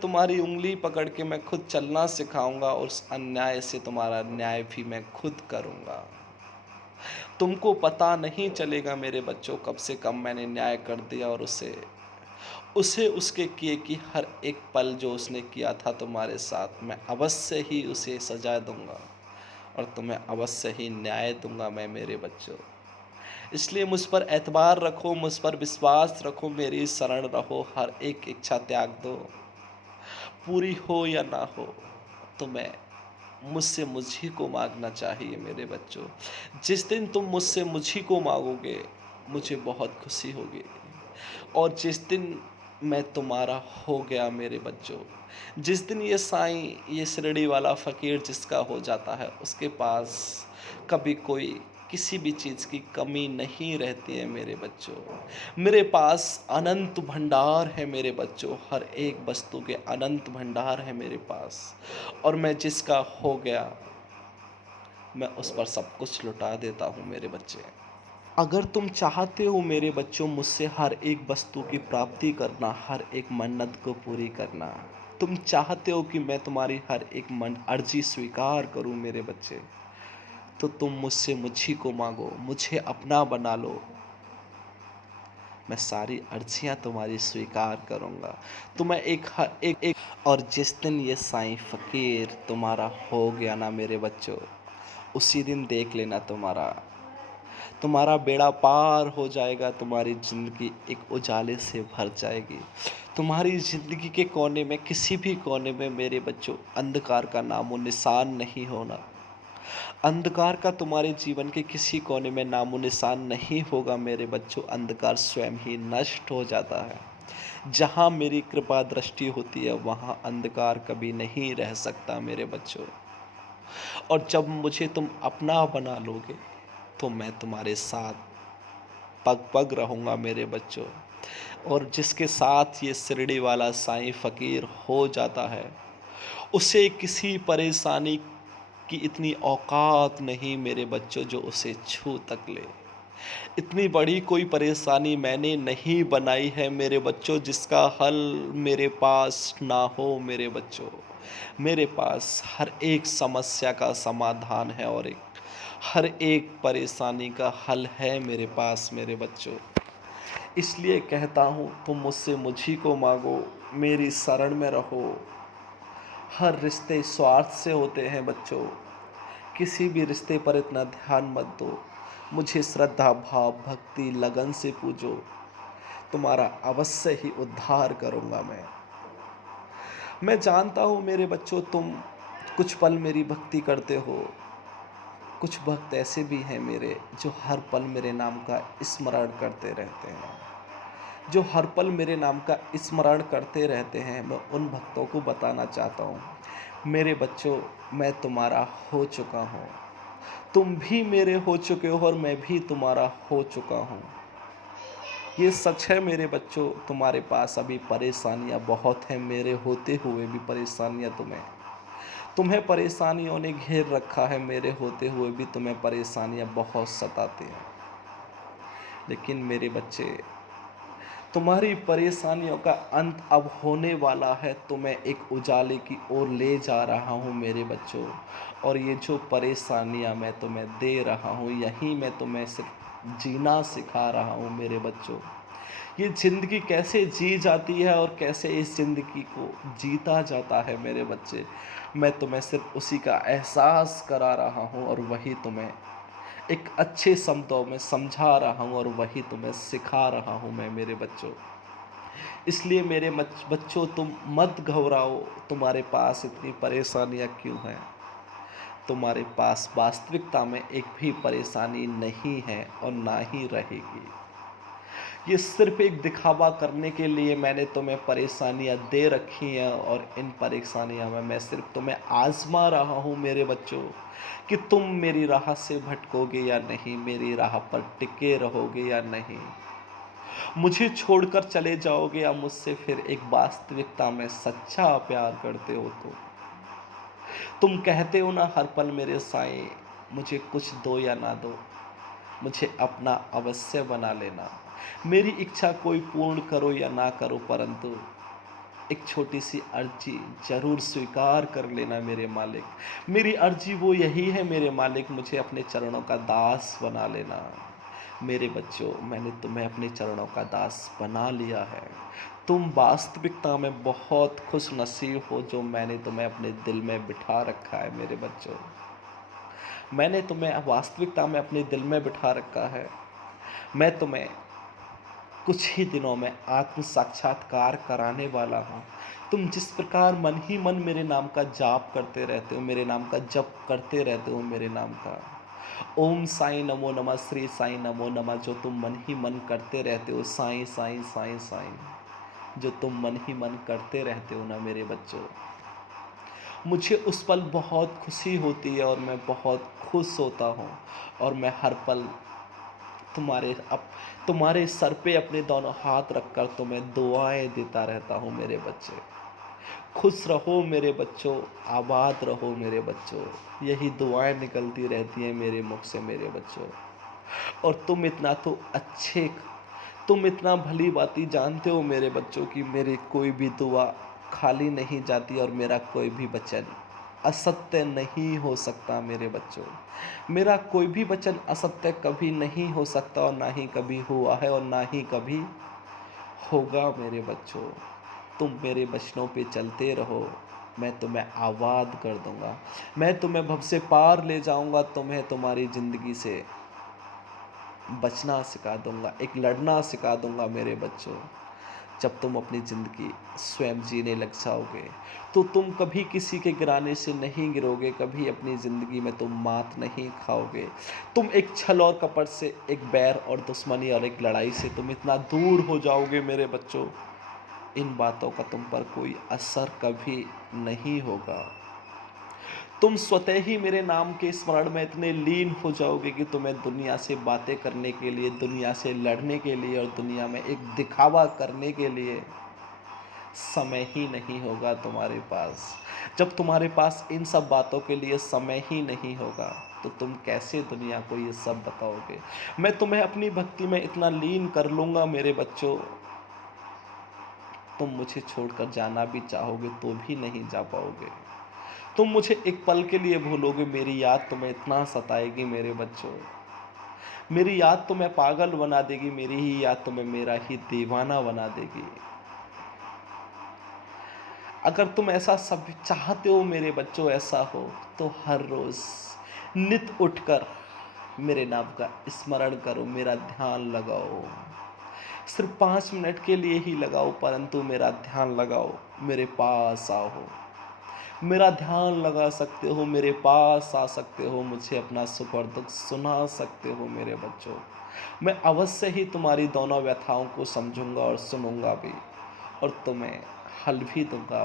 तुम्हारी उंगली पकड़ के मैं खुद चलना सिखाऊंगा, और उस अन्याय से तुम्हारा न्याय भी मैं खुद करूँगा। तुमको पता नहीं चलेगा मेरे बच्चों कब से कब मैंने न्याय कर दिया और उसे उसे उसके किए की हर एक पल जो उसने किया था तुम्हारे साथ मैं अवश्य ही उसे सजा दूंगा और तुम्हें अवश्य ही न्याय दूंगा मैं मेरे बच्चों। इसलिए मुझ पर एतबार रखो, मुझ पर विश्वास रखो, मेरी शरण रहो, हर एक इच्छा त्याग दो, पूरी हो या ना हो तुम्हें मुझसे मुझी को मांगना चाहिए मेरे बच्चों। जिस दिन तुम मुझसे मुझी को मांगोगे मुझे बहुत खुशी होगी, और जिस दिन मैं तुम्हारा हो गया मेरे बच्चों, जिस दिन ये साईं ये शिरडी वाला फ़कीर जिसका हो जाता है उसके पास कभी कोई किसी भी चीज़ की कमी नहीं रहती है मेरे बच्चों। मेरे पास अनंत भंडार है मेरे बच्चों, हर एक वस्तु के अनंत भंडार है मेरे पास, और मैं जिसका हो गया मैं उस पर सब कुछ लुटा देता हूँ मेरे बच्चे। अगर तुम चाहते हो मेरे बच्चों मुझसे हर एक वस्तु की प्राप्ति करना, हर एक मन्नत को पूरी करना, तुम चाहते हो कि मैं तुम्हारी हर एक मन अर्जी स्वीकार करूं मेरे बच्चे, तो तुम मुझसे मुझी को मांगो, मुझे अपना बना लो, मैं सारी अर्जियां तुम्हारी स्वीकार करूंगा। तुम्हें एक हर एक और जिस दिन ये साईं फ़कीर तुम्हारा हो गया ना मेरे बच्चों, उसी दिन देख लेना तुम्हारा बेड़ा पार हो जाएगा, तुम्हारी ज़िंदगी एक उजाले से भर जाएगी। तुम्हारी ज़िंदगी के कोने में किसी भी कोने में मेरे बच्चों अंधकार का नामो निशान नहीं होना। अंधकार का तुम्हारे जीवन के किसी कोने में नामो निशान नहीं होगा मेरे बच्चों, अंधकार स्वयं ही नष्ट हो जाता है। जहाँ मेरी कृपा दृष्टि होती है वहाँ अंधकार कभी नहीं रह सकता मेरे बच्चों। और जब मुझे तुम अपना बना लोगे तो मैं तुम्हारे साथ पग पग रहूँगा मेरे बच्चों। और जिसके साथ ये शिरडी वाला साईं फ़कीर हो जाता है उसे किसी परेशानी की इतनी औकात नहीं मेरे बच्चों जो उसे छू तक ले। इतनी बड़ी कोई परेशानी मैंने नहीं बनाई है मेरे बच्चों जिसका हल मेरे पास ना हो मेरे बच्चों। मेरे पास हर एक समस्या का समाधान है और हर एक परेशानी का हल है मेरे पास मेरे बच्चों। इसलिए कहता हूँ तुम मुझसे मुझी को मांगो, मेरी शरण में रहो। हर रिश्ते स्वार्थ से होते हैं बच्चों, किसी भी रिश्ते पर इतना ध्यान मत दो। मुझे श्रद्धा भाव भक्ति लगन से पूजो, तुम्हारा अवश्य ही उद्धार करूँगा मैं जानता हूँ मेरे बच्चों तुम कुछ पल मेरी भक्ति करते हो। कुछ भक्त ऐसे भी हैं मेरे जो हर पल मेरे नाम का स्मरण करते रहते हैं, जो हर पल मेरे नाम का स्मरण करते रहते हैं। मैं उन भक्तों को बताना चाहता हूँ मेरे बच्चों मैं तुम्हारा हो चुका हूँ, तुम भी मेरे हो चुके हो और मैं भी तुम्हारा हो चुका हूँ। ये सच है मेरे बच्चों, तुम्हारे पास अभी परेशानियाँ बहुत हैं, मेरे होते हुए भी परेशानियाँ तुम्हें परेशानियों ने घेर रखा है, मेरे होते हुए भी तुम्हें परेशानियाँ बहुत सताती हैं। लेकिन मेरे बच्चे तुम्हारी परेशानियों का अंत अब होने वाला है, तुम्हें एक उजाले की ओर ले जा रहा हूँ मेरे बच्चों। और ये जो परेशानियाँ मैं तुम्हें दे रहा हूँ यही मैं तुम्हें सिर्फ जीना सिखा रहा हूँ मेरे बच्चों। ये ज़िंदगी कैसे जी जाती है और कैसे इस ज़िंदगी को जीता जाता है मेरे बच्चे, मैं तुम्हें सिर्फ उसी का एहसास करा रहा हूँ और वही तुम्हें एक अच्छे शब्दों में समझा रहा हूँ और वही तुम्हें सिखा रहा हूँ मैं मेरे बच्चों। इसलिए मेरे बच्चों तुम मत घबराओ, तुम्हारे पास इतनी परेशानियाँ क्यों हैं। तुम्हारे पास वास्तविकता में एक भी परेशानी नहीं है और ना ही रहेगी। ये सिर्फ एक दिखावा करने के लिए मैंने तुम्हें परेशानियाँ दे रखी हैं और इन परेशानियों में मैं सिर्फ तुम्हें आजमा रहा हूँ मेरे बच्चों कि तुम मेरी राह से भटकोगे या नहीं, मेरी राह पर टिके रहोगे या नहीं, मुझे छोड़कर चले जाओगे या मुझसे फिर एक वास्तविकता में सच्चा प्यार करते हो तो। तुम कहते हो ना हर पल मेरे साईं मुझे कुछ दो या ना दो, मुझे अपना अवश्य बना लेना। मेरी इच्छा कोई पूर्ण करो या ना करो, परंतु एक छोटी सी अर्जी ज़रूर स्वीकार कर लेना मेरे मालिक। मेरी अर्जी वो यही है मेरे मालिक, मुझे अपने चरणों का दास बना लेना। मेरे बच्चों, मैंने तुम्हें अपने चरणों का दास बना लिया है। तुम वास्तविकता में बहुत खुश नसीब हो जो मैंने तुम्हें अपने दिल में बिठा रखा है मेरे बच्चों। मैंने तुम्हें वास्तविकता में अपने दिल में बिठा रखा है। मैं तुम्हें कुछ ही दिनों में आत्म साक्षात्कार कराने वाला हूँ। तुम जिस प्रकार मन ही मन मेरे नाम का जाप करते रहते हो, मेरे नाम का जप करते रहते हो, मेरे नाम का ओम साईं नमो नमः, श्री साईं नमो नमः, जो तुम मन ही मन करते रहते हो, साईं साईं साईं साईं, जो तुम मन ही मन करते रहते हो ना मेरे बच्चों, मुझे उस पल बहुत खुशी होती है और मैं बहुत खुश होता हूँ। और मैं हर पल तुम्हारे सर पे अपने दोनों हाथ रखकर तुम्हें दुआएं देता रहता हूँ मेरे बच्चे। खुश रहो मेरे बच्चों, आबाद रहो मेरे बच्चों, यही दुआएं निकलती रहती हैं मेरे मुख से मेरे बच्चों। और तुम इतना भली बाती जानते हो मेरे बच्चों कि मेरी कोई भी दुआ खाली नहीं जाती और मेरा कोई भी वचन असत्य नहीं हो सकता मेरे बच्चों। मेरा कोई भी वचन असत्य कभी नहीं हो सकता और ना ही कभी हुआ है और ना ही कभी होगा मेरे बच्चों। तुम मेरे वचनों पे चलते रहो, मैं तुम्हें आबाद कर दूंगा। मैं तुम्हें भव से पार ले जाऊंगा, तुम्हें तुम्हारी ज़िंदगी से बचना सिखा दूंगा, एक लड़ना सिखा दूंगा मेरे बच्चों। जब तुम अपनी ज़िंदगी स्वयं जीने लग जाओगे तो तुम कभी किसी के गिराने से नहीं गिरोगे, कभी अपनी ज़िंदगी में तुम मात नहीं खाओगे। तुम एक छल और कपट से, एक बैर और दुश्मनी और एक लड़ाई से तुम इतना दूर हो जाओगे मेरे बच्चों, इन बातों का तुम पर कोई असर कभी नहीं होगा। तुम स्वतः ही मेरे नाम के स्मरण में इतने लीन हो जाओगे कि तुम्हें दुनिया से बातें करने के लिए, दुनिया से लड़ने के लिए और दुनिया में एक दिखावा करने के लिए समय ही नहीं होगा तुम्हारे पास। जब तुम्हारे पास इन सब बातों के लिए समय ही नहीं होगा तो तुम कैसे दुनिया को ये सब बताओगे। मैं तुम्हें अपनी भक्ति में इतना लीन कर लूँगा मेरे बच्चों, तुम मुझे छोड़कर जाना भी चाहोगे तो भी नहीं जा पाओगे। तुम मुझे एक पल के लिए भूलोगे, मेरी याद तुम्हें इतना सताएगी मेरे बच्चों। मेरी याद तुम्हें पागल बना देगी, मेरी ही याद तुम्हें मेरा ही दीवाना बना देगी। अगर तुम ऐसा सब चाहते हो मेरे बच्चों, ऐसा हो तो हर रोज़ नित उठकर मेरे नाम का स्मरण करो, मेरा ध्यान लगाओ। सिर्फ 5 मिनट के लिए ही लगाओ, परंतु मेरा ध्यान लगाओ, मेरे पास आओ। मेरा ध्यान लगा सकते हो, मेरे पास आ सकते हो, मुझे अपना सुख और दुख सुना सकते हो मेरे बच्चों। मैं अवश्य ही तुम्हारी दोनों व्यथाओं को समझूंगा और सुनूंगा भी, और तुम्हें हल भी दूंगा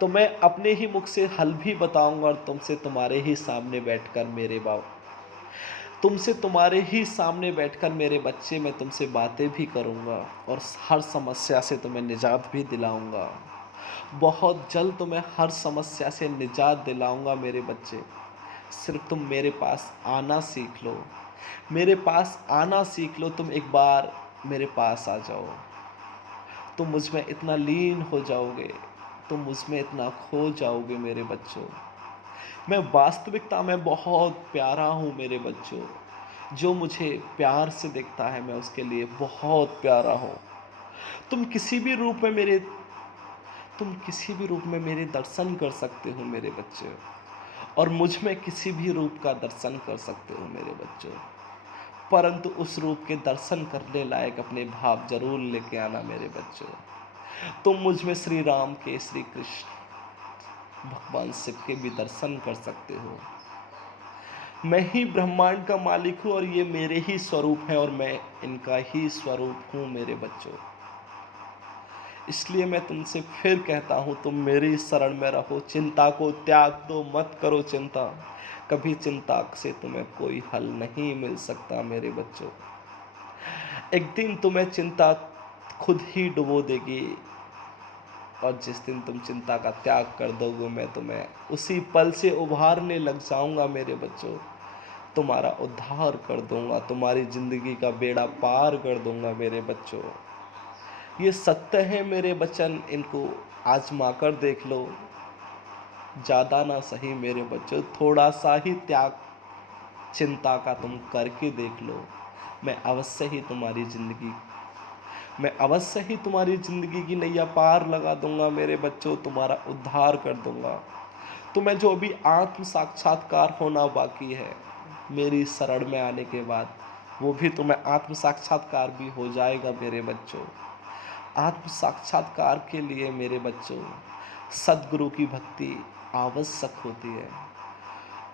तो मैं अपने ही मुख से हल भी बताऊंगा और तुमसे तुम्हारे ही सामने बैठकर मेरे बच्चे, मैं तुमसे बातें भी करूंगा और हर समस्या से तुम्हें निजात भी दिलाऊंगा। बहुत जल्द तुम्हें हर समस्या से निजात दिलाऊंगा मेरे बच्चे। सिर्फ तुम मेरे पास आना सीख लो, मेरे पास आना सीख लो। तुम एक बार मेरे पास आ जाओ, तुम मुझ में इतना लीन हो जाओगे, तुम मुझ में इतना खो जाओगे मेरे बच्चों। मैं वास्तविकता में बहुत प्यारा हूँ मेरे बच्चों। जो मुझे प्यार से देखता है मैं उसके लिए बहुत प्यारा हूँ। तुम किसी भी रूप में मेरे तुम किसी भी रूप में मेरे दर्शन कर सकते हो मेरे बच्चे, और मुझ में किसी भी रूप का दर्शन कर सकते हो मेरे बच्चों। परंतु उस रूप के दर्शन करने लायक अपने भाव जरूर लेके आना मेरे बच्चों। तुम मुझ में श्री राम के, श्री कृष्ण, भगवान शिव के भी दर्शन कर सकते हो। मैं ही ब्रह्मांड का मालिक हूँ और ये मेरे ही स्वरूप है और मैं इनका ही स्वरूप हूँ मेरे बच्चों। इसलिए मैं तुमसे फिर कहता हूँ, तुम मेरी शरण में रहो, चिंता को त्याग दो, मत करो चिंता। कभी चिंता से तुम्हें कोई हल नहीं मिल सकता मेरे बच्चों। एक दिन तुम्हें चिंता खुद ही डुबो देगी, और जिस दिन तुम चिंता का त्याग कर दोगे मैं तुम्हें उसी पल से उभारने लग जाऊंगा मेरे बच्चों। तुम्हारा उद्धार कर दूंगा, तुम्हारी ज़िंदगी का बेड़ा पार कर दूंगा मेरे बच्चों। ये सत्य है मेरे वचन, इनको आजमा कर देख लो। ज़्यादा ना सही मेरे बच्चों, थोड़ा सा ही त्याग चिंता का तुम करके देख लो। मैं अवश्य ही तुम्हारी ज़िंदगी मैं अवश्य ही तुम्हारी ज़िंदगी की नैया पार लगा दूंगा मेरे बच्चों, तुम्हारा उद्धार कर दूंगा। तुम्हें जो भी आत्म साक्षात्कार होना बाकी है मेरी शरण में आने के बाद, वो भी तुम्हें आत्म साक्षात्कार भी हो जाएगा मेरे बच्चों। आत्म साक्षात्कार के लिए मेरे बच्चों सद्गुरु की भक्ति आवश्यक होती है।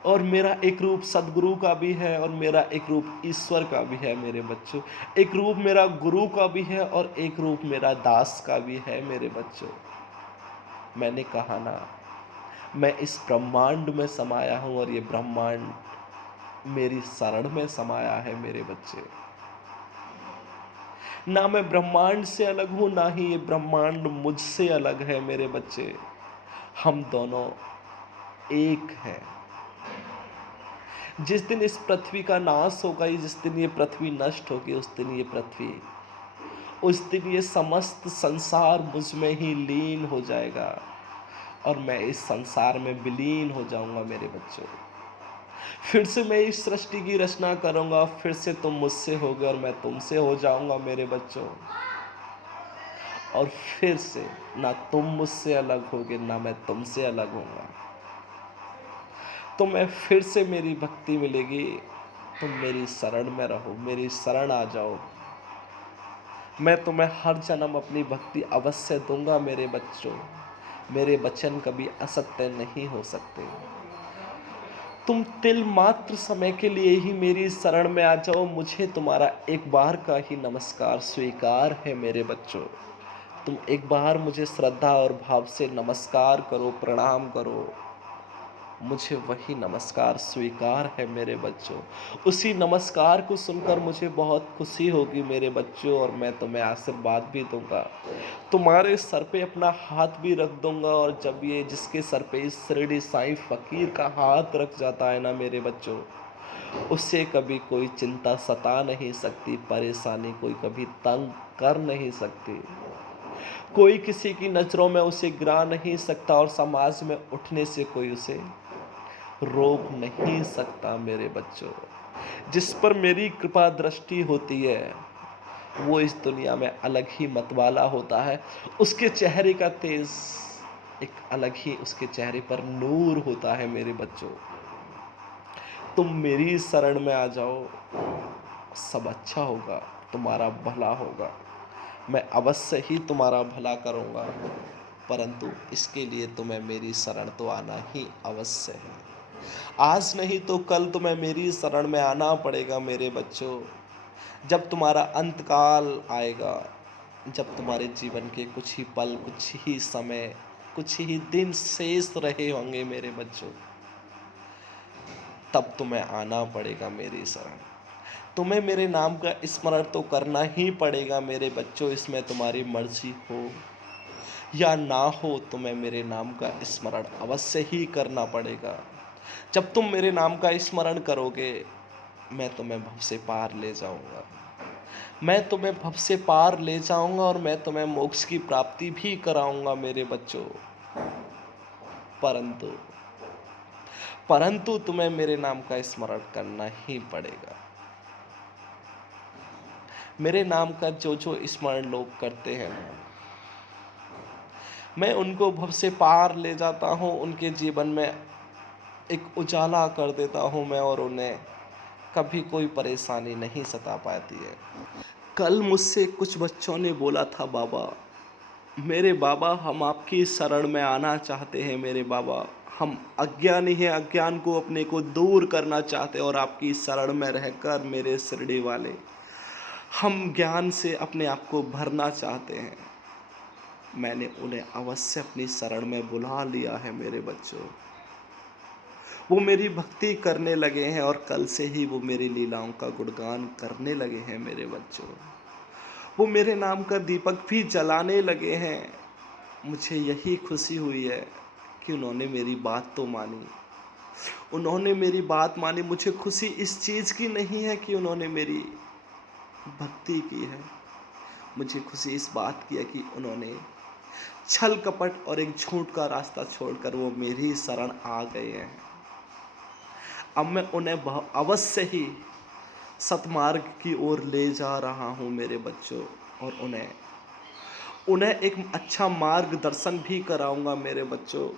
और मेरा एक रूप सद्गुरु का भी है और मेरा एक रूप ईश्वर का भी है मेरे बच्चों। एक रूप मेरा गुरु का भी है और एक रूप मेरा दास का भी है मेरे बच्चों। मैंने कहा ना, मैं इस ब्रह्मांड में समाया हूँ और ये ब्रह्मांड मेरी शरण में समाया है मेरे बच्चे। ना मैं ब्रह्मांड से अलग हूँ, ना ही ये ब्रह्मांड मुझसे अलग है मेरे बच्चे। हम दोनों एक हैं। जिस दिन इस पृथ्वी का नाश होगा, जिस दिन ये पृथ्वी नष्ट होगी, उस दिन ये समस्त संसार मुझ में ही लीन हो जाएगा और मैं इस संसार में विलीन हो जाऊंगा मेरे बच्चों। फिर से मैं इस सृष्टि की रचना करूंगा, फिर से तुम मुझसे होगे और मैं तुमसे हो जाऊंगा मेरे बच्चों। और फिर से ना तुम मुझसे अलग होगे, ना मैं तुमसे अलग होऊंगा। तुम्हें फिर से मेरी भक्ति मिलेगी। तुम मेरी शरण में रहो, मेरी शरण आ जाओ। मैं तुम्हें हर जन्म अपनी भक्ति अवश्य दूंगा मेरे बच्चों। मेरे वचन कभी असत्य नहीं हो सकते। तुम तिल मात्र समय के लिए ही मेरी शरण में आ जाओ। मुझे तुम्हारा एक बार का ही नमस्कार स्वीकार है मेरे बच्चों। तुम एक बार मुझे श्रद्धा और भाव से नमस्कार करो, प्रणाम करो। मुझे वही नमस्कार स्वीकार है मेरे बच्चों। उसी नमस्कार को सुनकर मुझे बहुत खुशी होगी मेरे बच्चों, और मैं तुम्हें आशीर्वाद भी दूंगा। तुम्हारे सर पे अपना हाथ भी रख दूंगा, और जब ये जिसके सर पे इस शिरडी साईं फकीर का हाथ रख जाता है ना मेरे बच्चों, उससे कभी कोई चिंता सता नहीं सकती, परेशानी कोई कभी तंग कर नहीं सकती। कोई किसी की नज़रों में उसे गिरा नहीं सकता और समाज में उठने से कोई उसे रोक नहीं सकता मेरे बच्चों। जिस पर मेरी कृपा दृष्टि होती है वो इस दुनिया में अलग ही मतवाला होता है। उसके चेहरे का तेज एक अलग ही, उसके चेहरे पर नूर होता है मेरे बच्चों। तुम मेरी शरण में आ जाओ, सब अच्छा होगा, तुम्हारा भला होगा। मैं अवश्य ही तुम्हारा भला करूँगा, परंतु इसके लिए तुम्हें मेरी शरण तो आना ही अवश्य है। आज नहीं तो कल तुम्हें मेरी शरण में आना पड़ेगा मेरे बच्चों। जब तुम्हारा अंतकाल आएगा, जब तुम्हारे जीवन के कुछ ही पल, कुछ ही समय, कुछ ही दिन शेष रहे होंगे मेरे बच्चों, तब तुम्हें आना पड़ेगा मेरी शरण। तुम्हें मेरे नाम का स्मरण तो करना ही पड़ेगा मेरे बच्चों। इसमें तुम्हारी मर्जी हो या ना हो, तुम्हें मेरे नाम का स्मरण अवश्य ही करना पड़ेगा। जब तुम मेरे नाम का स्मरण करोगे, मैं तुम्हें भव से पार ले जाऊंगा। मैं तुम्हें भव से पार ले जाऊंगा और मैं तुम्हें मोक्ष की प्राप्ति भी कराऊंगा मेरे बच्चों। परंतु परंतु तुम्हें मेरे नाम का स्मरण करना ही पड़ेगा। मेरे नाम का जो जो स्मरण लोग करते हैं, मैं उनको भव से पार ले जाता हूँ, उनके जीवन में एक उजाला कर देता हूँ मैं, और उन्हें कभी कोई परेशानी नहीं सता पाती है। कल मुझसे कुछ बच्चों ने बोला था, बाबा, मेरे बाबा, हम आपकी शरण में आना चाहते हैं मेरे बाबा। हम अज्ञानी हैं, अज्ञान को अपने को दूर करना चाहते हैं और आपकी शरण में रहकर मेरे शिरडी वाले हम ज्ञान से अपने आप को भरना चाहते हैं। मैंने उन्हें अवश्य अपनी शरण में बुला लिया है मेरे बच्चों। वो मेरी भक्ति करने लगे हैं और कल से ही वो मेरी लीलाओं का गुणगान करने लगे हैं मेरे बच्चों। वो मेरे नाम का दीपक भी जलाने लगे हैं। मुझे यही खुशी हुई है कि उन्होंने मेरी बात तो मानी। उन्होंने मेरी बात मानी। मुझे खुशी इस चीज़ की नहीं है कि उन्होंने मेरी भक्ति की है, मुझे खुशी इस बात की है कि उन्होंने छल कपट और एक झूठ का रास्ता छोड़कर वो मेरी शरण आ गए हैं। अब मैं उन्हें अवश्य ही सतमार्ग की ओर ले जा रहा हूँ मेरे बच्चों, और उन्हें उन्हें एक अच्छा मार्गदर्शन भी कराऊंगा मेरे बच्चों,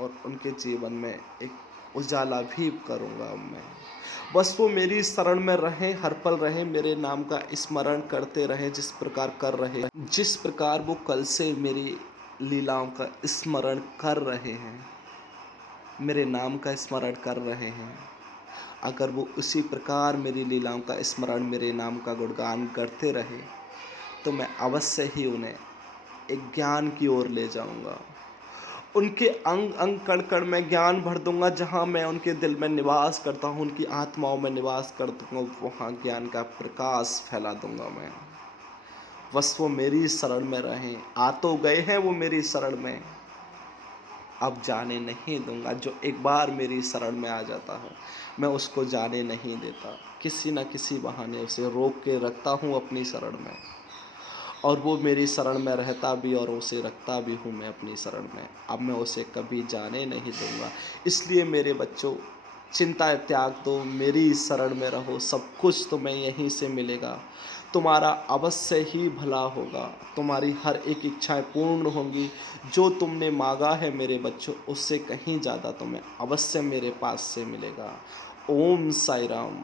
और उनके जीवन में एक उजाला भी करूंगा मैं। बस वो मेरी शरण में रहें, हर पल रहें, मेरे नाम का स्मरण करते रहें जिस प्रकार वो कल से मेरी लीलाओं का स्मरण कर रहे हैं, मेरे नाम का स्मरण कर रहे हैं। अगर वो उसी प्रकार मेरी लीलाओं का स्मरण, मेरे नाम का गुणगान करते रहे, तो मैं अवश्य ही उन्हें एक ज्ञान की ओर ले जाऊंगा। उनके अंग अंग कण कण में ज्ञान भर दूंगा। जहाँ मैं उनके दिल में निवास करता हूँ, उनकी आत्माओं में निवास कर दूंगा, वहाँ ज्ञान का प्रकाश फैला दूंगा मैं। बस वो मेरी शरण में रहें। आ तो गए हैं वो मेरी शरण में, अब जाने नहीं दूंगा। जो एक बार मेरी शरण में आ जाता है, मैं उसको जाने नहीं देता। किसी न किसी बहाने उसे रोक के रखता हूँ अपनी शरण में, और वो मेरी शरण में रहता भी और उसे रखता भी हूँ मैं अपनी शरण में। अब मैं उसे कभी जाने नहीं दूंगा। इसलिए मेरे बच्चों, चिंता त्याग दो, मेरी शरण में रहो, सब कुछ तुम्हें यहीं से मिलेगा। तुम्हारा अवश्य ही भला होगा, तुम्हारी हर एक इच्छाएं पूर्ण होंगी। जो तुमने मांगा है मेरे बच्चों, उससे कहीं ज़्यादा तुम्हें अवश्य मेरे पास से मिलेगा। ओम साई राम।